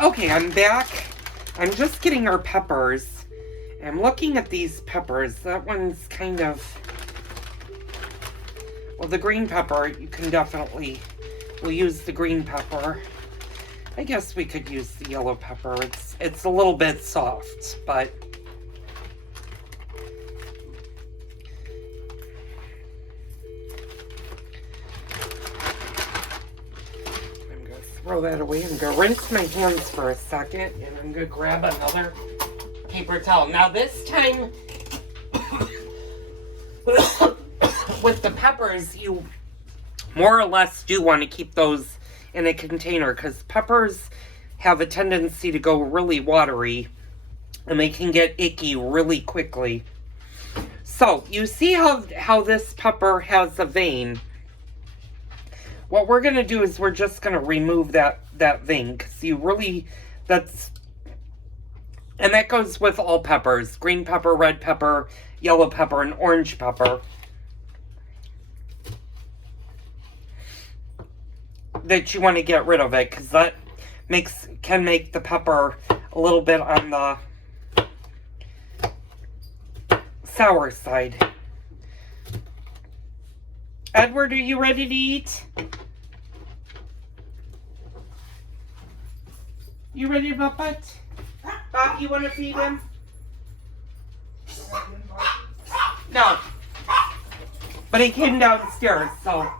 Okay, I'm back. I'm just getting our peppers. I'm looking at these peppers. That one's kind of... Well, the green pepper, you can definitely... We'll use the green pepper. I guess we could use the yellow pepper. It's a little bit soft, but... I'm going to throw that away. I'm going to rinse my hands for a second, and I'm going to grab another paper towel. Now this time, with the peppers, you more or less do want to keep those in a container because peppers have a tendency to go really watery and they can get icky really quickly. So you see how this pepper has a vein. What we're going to do is we're just going to remove that vein because you really, and that goes with all peppers, green pepper, red pepper, yellow pepper, and orange pepper. That you want to get rid of it because that can make the pepper a little bit on the sour side. Edward, are you ready to eat? You ready, Muppet? Bob, you want to feed him? No. But he came downstairs, so...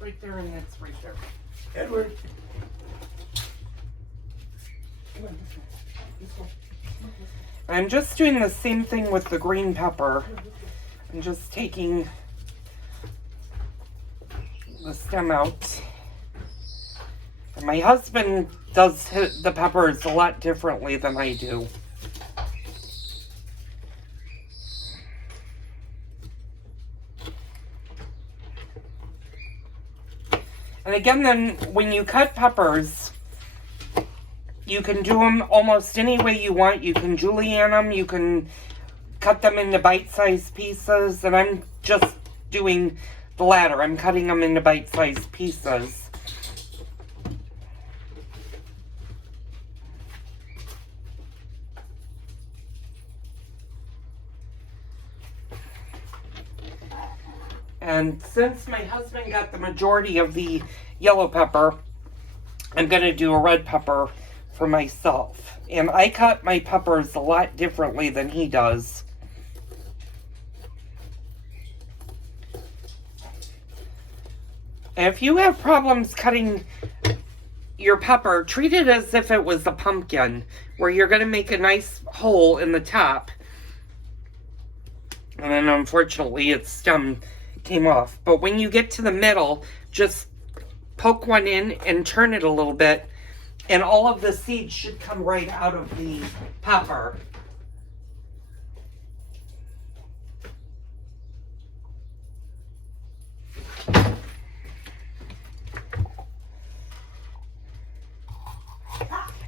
Right there, and that's right there. Edward. Come on, this way. This way. I'm just doing the same thing with the green pepper. I'm just taking the stem out. And my husband does the peppers a lot differently than I do. And again, then, when you cut peppers, you can do them almost any way you want. You can julienne them, you can cut them into bite-sized pieces, and I'm just doing the latter. I'm cutting them into bite-sized pieces. And since my husband got the majority of the yellow pepper, I'm going to do a red pepper for myself. And I cut my peppers a lot differently than he does. And if you have problems cutting your pepper, treat it as if it was a pumpkin, where you're going to make a nice hole in the top. And then unfortunately its stem came off. But when you get to the middle, just poke one in and turn it a little bit, and all of the seeds should come right out of the pepper.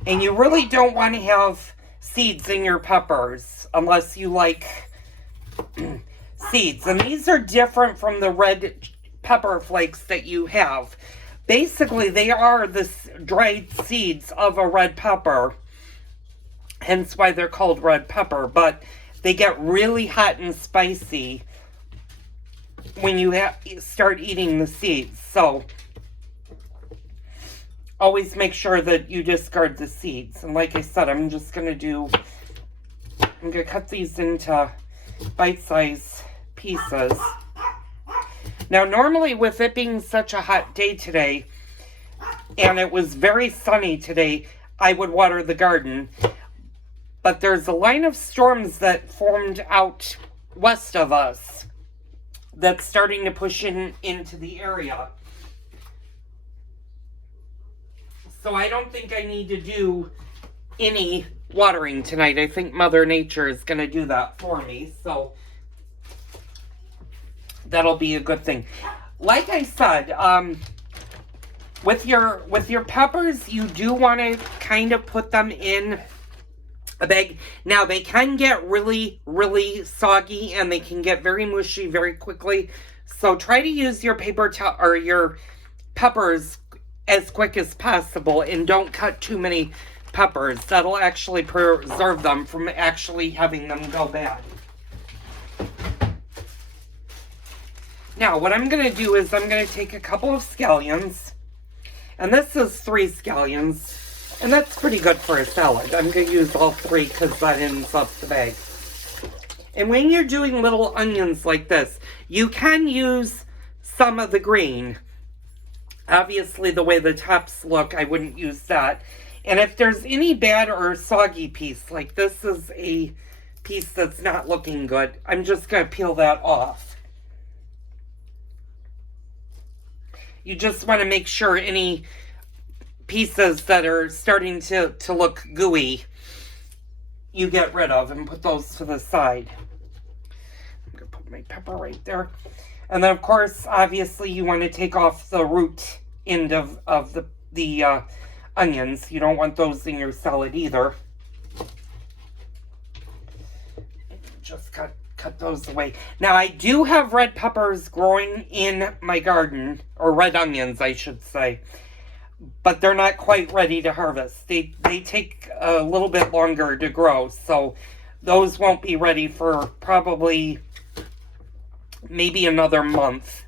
And you really don't want to have seeds in your peppers unless you like seeds. And these are different from the red pepper flakes that you have. Basically, they are the dried seeds of a red pepper. Hence why they're called red pepper. But they get really hot and spicy when you start eating the seeds. So always make sure that you discard the seeds. And like I said, I'm going to cut these into bite-sized pieces. Now, normally with it being such a hot day today, and it was very sunny today, I would water the garden. But there's a line of storms that formed out west of us that's starting to push into the area. So I don't think I need to do any watering tonight. I think Mother Nature is going to do that for me. So that'll be a good thing. Like I said, with your peppers, you do want to kind of put them in a bag. Now, they can get really, really soggy, and they can get very mushy very quickly. So try to use your paper towel or your peppers as quick as possible, and don't cut too many peppers. That'll actually preserve them from actually having them go bad. Now, what I'm going to do is I'm going to take a couple of scallions, and this is 3 scallions, and that's pretty good for a salad. I'm going to use all 3 because that ends up the bag. And when you're doing little onions like this, you can use some of the green. Obviously, the way the tops look, I wouldn't use that. And if there's any bad or soggy piece, like this is a piece that's not looking good, I'm just going to peel that off. You just want to make sure any pieces that are starting to look gooey, you get rid of and put those to the side. I'm going to put my pepper right there. And then, of course, obviously, you want to take off the root end of the onions. You don't want those in your salad either. Just cut those away. Now, I do have red peppers growing in my garden, or red onions, I should say, but they're not quite ready to harvest. They take a little bit longer to grow, so those won't be ready for probably maybe another month.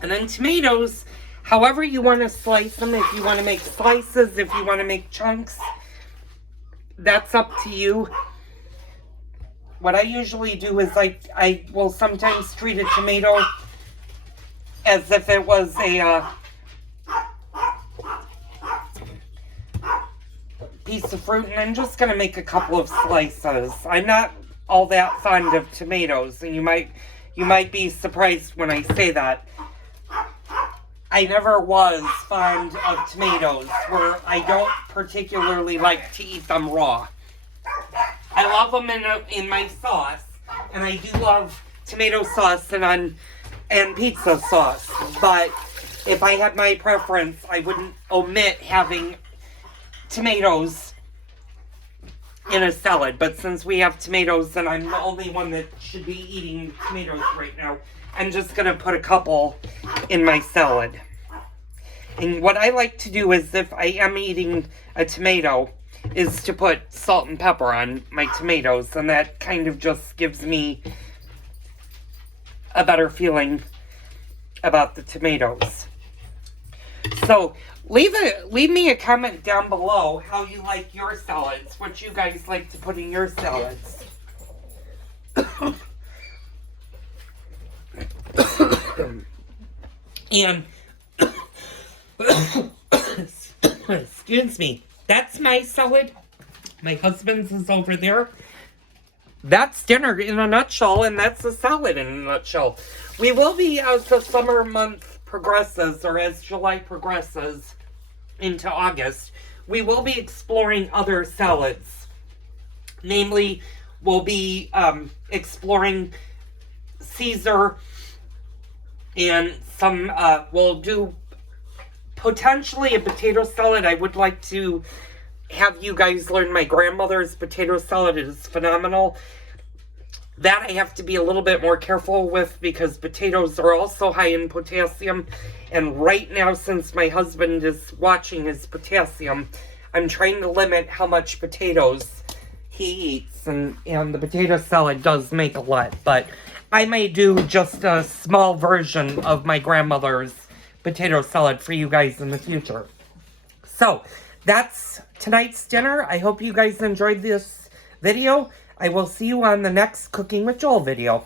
And then tomatoes, however you want to slice them, if you want to make slices, if you want to make chunks, that's up to you. What I usually do is I will sometimes treat a tomato as if it was a piece of fruit, and I'm just going to make a couple of slices. I'm not all that fond of tomatoes, and you might be surprised when I say that. I never was fond of tomatoes, where I don't particularly like to eat them raw. I love them in my sauce, and I do love tomato sauce and pizza sauce. But if I had my preference, I wouldn't omit having tomatoes in a salad. But since we have tomatoes, and I'm the only one that should be eating tomatoes right now, I'm just going to put a couple in my salad. And what I like to do is, if I am eating a tomato, is to put salt and pepper on my tomatoes. And that kind of just gives me a better feeling about the tomatoes. So leave me a comment down below how you like your salads, what you guys like to put in your salads. And excuse me, that's my salad. My husband's is over there. That's dinner in a nutshell, and that's a salad in a nutshell. We will be, as the summer month progresses, or as July progresses into August, we will be exploring other salads. Namely, we'll be exploring Caesar, and some, we'll do potentially a potato salad. I would like to have you guys learn my grandmother's potato salad. It is phenomenal. That I have to be a little bit more careful with, because potatoes are also high in potassium. And right now, since my husband is watching his potassium, I'm trying to limit how much potatoes he eats. And the potato salad does make a lot. But I may do just a small version of my grandmother's potato salad for you guys in the future. So, that's tonight's dinner. I hope you guys enjoyed this video. I will see you on the next Cooking with Joel video.